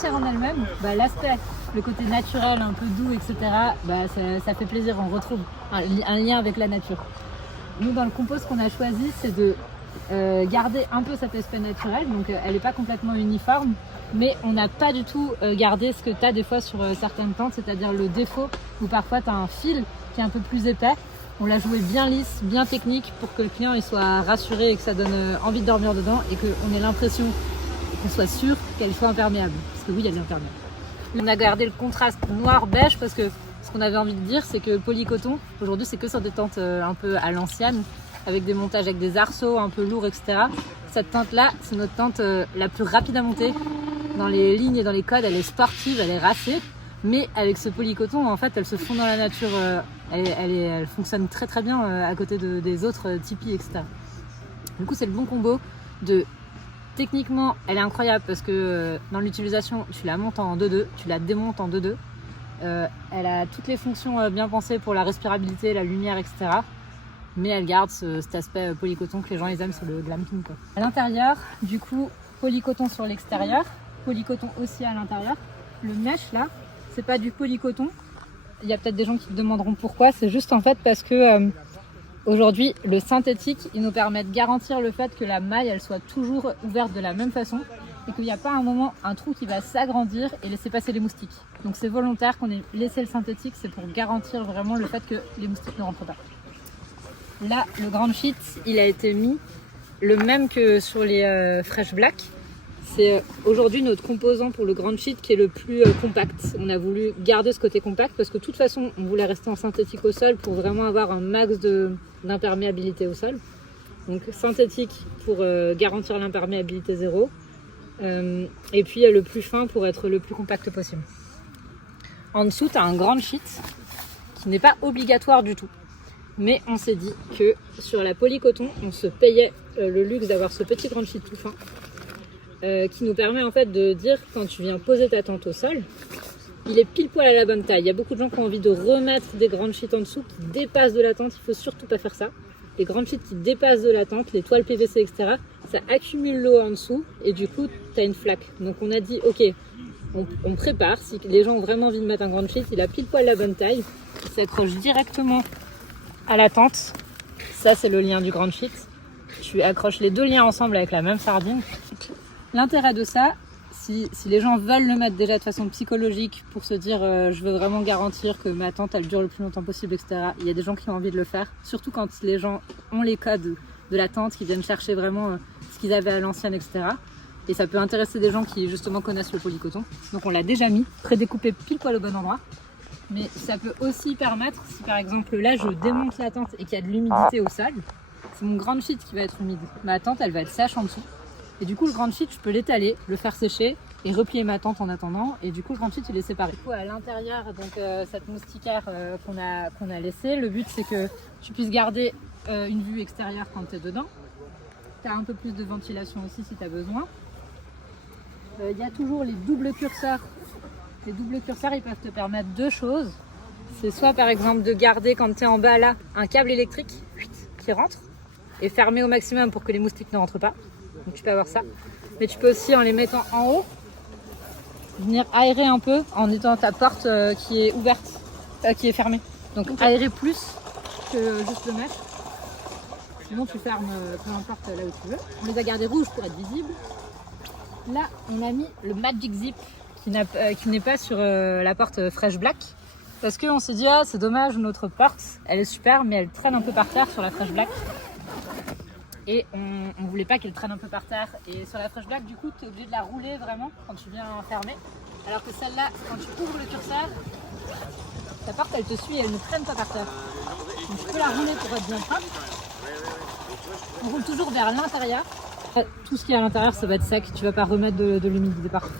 matière en elle-même, l'aspect, le côté naturel, un peu doux, etc., ça fait plaisir, on retrouve un lien avec la nature. Nous, dans le compost qu'on a choisi, c'est de garder un peu cet aspect naturel, donc elle n'est pas complètement uniforme, mais on n'a pas du tout gardé ce que tu as des fois sur certaines plantes, c'est-à-dire le défaut où parfois tu as un fil qui est un peu plus épais. On l'a joué bien lisse, bien technique pour que le client il soit rassuré et que ça donne envie de dormir dedans et qu'on ait l'impression qu'on soit sûr qu'elle soit imperméable. Parce que oui, elle est imperméable. On a gardé le contraste noir-beige parce que ce qu'on avait envie de dire, c'est que polycoton, aujourd'hui, c'est que sur des tentes un peu à l'ancienne, avec des montages avec des arceaux un peu lourds, etc. Cette tente-là, c'est notre tente la plus rapide à monter. Dans les lignes et dans les codes, elle est sportive, elle est racée. Mais avec ce polycoton, en fait, elle se fond dans la nature. Elle fonctionne très très bien à côté des autres tipis, etc. Du coup, c'est le bon combo de... Techniquement, elle est incroyable parce que dans l'utilisation, tu la montes en 2-2, tu la démontes en 2-2. Elle a toutes les fonctions bien pensées pour la respirabilité, la lumière, etc. Mais elle garde cet aspect polycoton que les gens ils aiment sur le glamping, quoi. À l'intérieur, du coup, polycoton sur l'extérieur, polycoton aussi à l'intérieur. Le mesh là, c'est pas du polycoton. Il y a peut-être des gens qui te demanderont pourquoi. C'est juste en fait parce que aujourd'hui, le synthétique, il nous permet de garantir le fait que la maille, elle soit toujours ouverte de la même façon et qu'il n'y a pas un moment, un trou qui va s'agrandir et laisser passer les moustiques. Donc c'est volontaire qu'on ait laissé le synthétique, c'est pour garantir vraiment le fait que les moustiques ne rentrent pas. Là, le Grand Sheet, il a été mis le même que sur les Fresh Black. C'est aujourd'hui notre composant pour le Grand Sheet qui est le plus compact. On a voulu garder ce côté compact parce que de toute façon, on voulait rester en synthétique au sol pour vraiment avoir un max d'imperméabilité au sol. Donc synthétique pour garantir l'imperméabilité zéro. Et puis le plus fin pour être le plus compact possible. En dessous, tu as un Grand Sheet qui n'est pas obligatoire du tout. Mais on s'est dit que sur la polycoton, on se payait le luxe d'avoir ce petit Grand Sheet tout fin. Qui nous permet en fait de dire quand tu viens poser ta tente au sol, il est pile poil à la bonne taille. Il y a beaucoup de gens qui ont envie de remettre des grandes sheets en dessous qui dépassent de la tente. Il faut surtout pas faire ça. Les grandes sheets qui dépassent de la tente, les toiles PVC, etc., ça accumule l'eau en dessous et du coup, tu as une flaque. Donc on a dit, ok, on prépare. Si les gens ont vraiment envie de mettre un grand sheet, il a pile poil la bonne taille. Il s'accroche directement à la tente. Ça, c'est le lien du grand sheet. Tu accroches les deux liens ensemble avec la même sardine. L'intérêt de ça, si les gens veulent le mettre déjà de façon psychologique pour se dire je veux vraiment garantir que ma tente elle dure le plus longtemps possible, etc. Il y a des gens qui ont envie de le faire, surtout quand les gens ont les codes de la tente, qui viennent chercher vraiment ce qu'ils avaient à l'ancienne, etc. Et ça peut intéresser des gens qui justement connaissent le polycoton. Donc on l'a déjà mis, prédécoupé pile poil au bon endroit. Mais ça peut aussi permettre, si par exemple là je démonte la tente et qu'il y a de l'humidité au sol, c'est mon grand sheet qui va être humide. Ma tente elle va être sèche en dessous. Et du coup, le grand sheet, je peux l'étaler, le faire sécher et replier ma tente en attendant. Et du coup, le grand sheet, il est séparé. Du coup, à l'intérieur, donc cette moustiquaire qu'on a laissée, le but, c'est que tu puisses garder une vue extérieure quand tu es dedans. Tu as un peu plus de ventilation aussi si tu as besoin. Il y a toujours les doubles curseurs. Les doubles curseurs, ils peuvent te permettre deux choses. C'est soit, par exemple, de garder, quand tu es en bas là, un câble électrique qui rentre et fermer au maximum pour que les moustiques ne rentrent pas. Donc tu peux avoir ça, mais tu peux aussi en les mettant en haut venir aérer un peu en étant ta porte qui est ouverte, qui est fermée. Donc aérer plus que juste le mesh. Sinon tu fermes peu importe là où tu veux. On les a gardés rouges pour être visibles. Là on a mis le Magic Zip qui n'est pas sur la porte Fresh Black parce qu'on s'est dit c'est dommage, notre porte elle est super mais elle traîne un peu par terre sur la Fresh Black. Et on voulait pas qu'elle traîne un peu par terre. Et sur la Fresh Black, du coup, tu es obligé de la rouler vraiment quand tu viens fermer. Alors que celle-là, quand tu ouvres le curseur, ta porte, elle te suit et elle ne traîne pas par terre. Donc tu peux la rouler pour être bien propre. On roule toujours vers l'intérieur. Tout ce qui est à l'intérieur, ça va être sec. Tu vas pas remettre de l'humidité partout.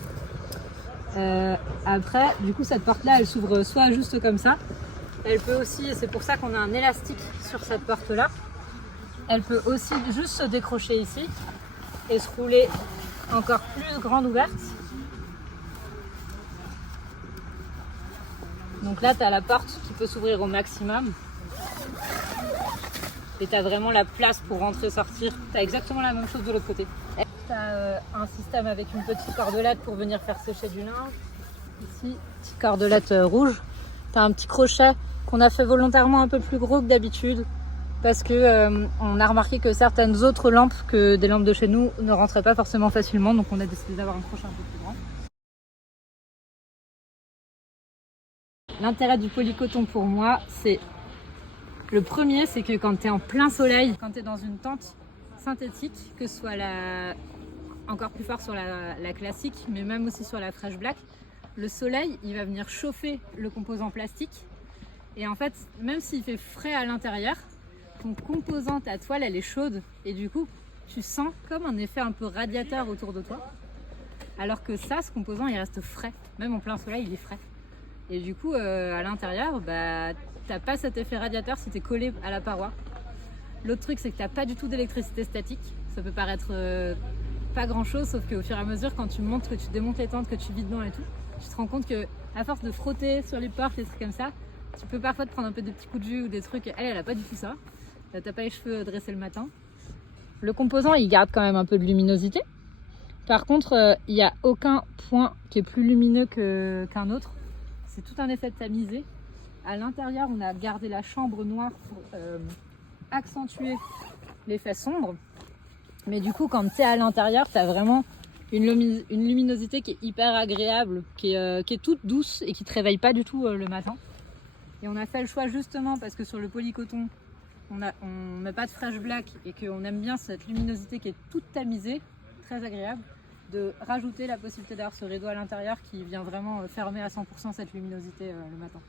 Après, du coup, cette porte-là, elle s'ouvre soit juste comme ça. Elle peut aussi, et c'est pour ça qu'on a un élastique sur cette porte-là. Elle peut aussi juste se décrocher ici et se rouler encore plus grande ouverte. Donc là, tu as la porte qui peut s'ouvrir au maximum. Et tu as vraiment la place pour rentrer et sortir. Tu as exactement la même chose de l'autre côté. tu as un système avec une petite cordelette pour venir faire sécher du linge. Ici, petite cordelette rouge. Tu as un petit crochet qu'on a fait volontairement un peu plus gros que d'habitude parce que on a remarqué que certaines autres lampes que des lampes de chez nous ne rentraient pas forcément facilement, donc on a décidé d'avoir un crochet un peu plus grand. L'intérêt du polycoton pour moi, c'est le premier, c'est que quand tu es en plein soleil, quand tu es dans une tente synthétique, que ce soit encore plus fort sur la classique, mais même aussi sur la Fresh Black, le soleil, il va venir chauffer le composant plastique. Et en fait, même s'il fait frais à l'intérieur, ton composant, ta toile, elle est chaude. Et du coup, tu sens comme un effet un peu radiateur autour de toi. Alors que ça, ce composant, il reste frais. Même en plein soleil, il est frais. Et du coup, à l'intérieur, bah, t'as pas cet effet radiateur si t'es collé à la paroi. L'autre truc, c'est que t'as pas du tout d'électricité statique. Ça peut paraître pas grand chose, sauf qu'au fur et à mesure, quand tu montes, que tu démontes les tentes, que tu vides dedans et tout, tu te rends compte que à force de frotter sur les portes, des trucs comme ça, tu peux parfois te prendre un peu de petits coups de jus ou des trucs. Elle a pas du tout ça. T'as pas les cheveux dressés le matin. Le composant, il garde quand même un peu de luminosité. Par contre, il n'y a aucun point qui est plus lumineux qu'un autre. C'est tout un effet de tamisé. À l'intérieur, on a gardé la chambre noire pour accentuer l'effet sombre. Mais du coup, quand tu es à l'intérieur, tu as vraiment une luminosité qui est hyper agréable, qui est toute douce et qui ne te réveille pas du tout le matin. Et on a fait le choix justement parce que sur le polycoton, on ne met pas de Fresh Black et qu'on aime bien cette luminosité qui est toute tamisée, très agréable, de rajouter la possibilité d'avoir ce rideau à l'intérieur qui vient vraiment fermer à 100% cette luminosité le matin.